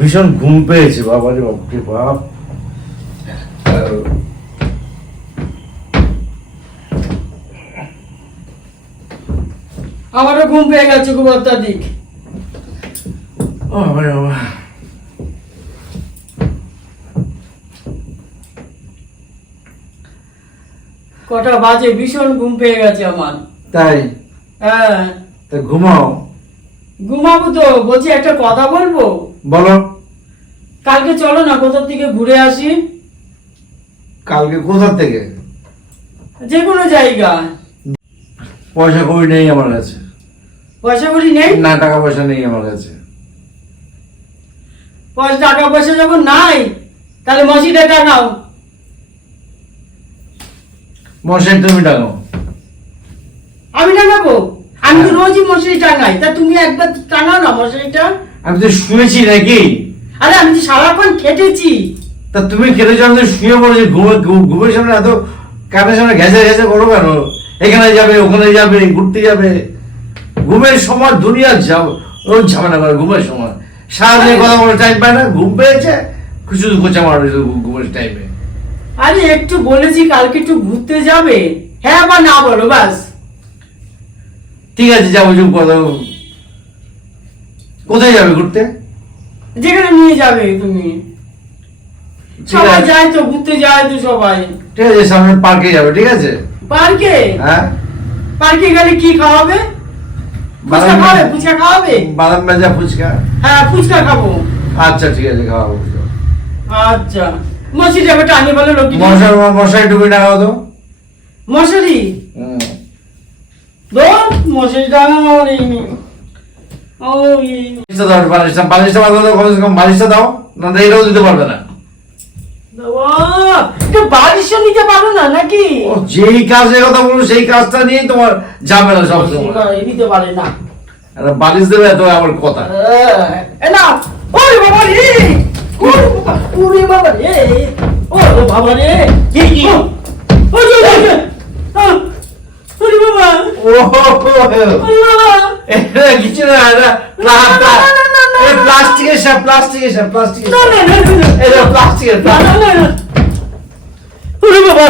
ভীষণ ঘুম পেয়েছে বাবা রে বাপরে বাপ। আমারও ঘুম পেয়ে গেছে খুব অত্যাধিক ও বাবা বাবা। কটা বাজে ভীষণ ঘুম পেয়ে গেছে আমার। তাই? হ্যাঁ। তা ঘুমাও। ঘুমাবো তো বলছি একটা কথা বলব? বলো। কালকে চলো না কোথার থেকে ঘুরে আসি? কালকে কোথা থেকে? যে কোনো জায়গা পয়সা কই নেই আমার কাছে। পয়সা করি নেই? না টাকা পয়সা নেই আমার কাছে। পয়সা টাকা পয়সা যখন নাই তাহলে মসিটা টাকাও মশাই তুমি টাকাও। তো রোজই মশারি টাঙাই তা তুমি একবার টাঙাও না মশারিটা? আমি তো শুয়েছি নাকি? আরে আমি তো সারাক্ষণ খেটেছি। তা তুমি যাও আমি তো শুয়ে পড়েছি। ঘুমে ঘুমের সামনে এত কানের সামনে ঘেঁচে ঘেঁচে করো কেন? এখানে যাবে ওখানে যাবে ঘুরতে যাবে। ঘুমের সময় দুনিয়া যাব রোজ ঝামেলা করে ঘুমের সময়। সারাদিন কথা বলে টাইম পায় না ঘুম পেয়েছে। শুধু কোচা মারো ঘুমের টাইমে আরে একটু বলেছি কালকে একটু ঘুরতে যাবে। হ্যাঁ বা না বলো বাস। ঠিক আছে যাব চুপ কথা কোথায় যাবে ঘুরতে? যেখানে নিয়ে যাবে তুমি। সবাই যায় তো ঘুরতে যায় তো সবাই। ঠিক আছে সামনে পার্কে যাবে ঠিক আছে? পার্কে? হ্যাঁ। পার্কে গেলে কি খাওয়াবে? ফুচকা খাওয়াবে ফুচকা খাওয়াবে? বাদাম ভাজা ফুচকা। হ্যাঁ ফুচকা খাব। আচ্ছা ঠিক আছে খাওয়াবো। আচ্ছা। মসি যাবে টানি বলে লোক মশাই ডুবে টাকাও তো মশারি হুম। দোন মশারি টাঙানো নেই ও এই বালিশটা দাও বালিশটা বালিশটা বাঁধা দাও কমসে কম বালিশটা দাও না এটাও দিতে পারবে না। বাবা, নিতে পারো না নাকি? যেই কাজের কথা বলব সেই কাজটা নিয়েই তোমার ঝামেলা সব নিতে পারে না। বালিশ দেবে তো আমার কথা। না ওরে বাবা রে! ওরে বাবা রে! ওরে বাবা রে! কি কি? এটা কিছু না এটা না, না, না, না, না, না। প্লাস্টিকের সাপ প্লাস্টিকের সাপ প্লাস্টিকের না না না না, না এটা প্লাস্টিকের না, না, না, না। ওরে বাবা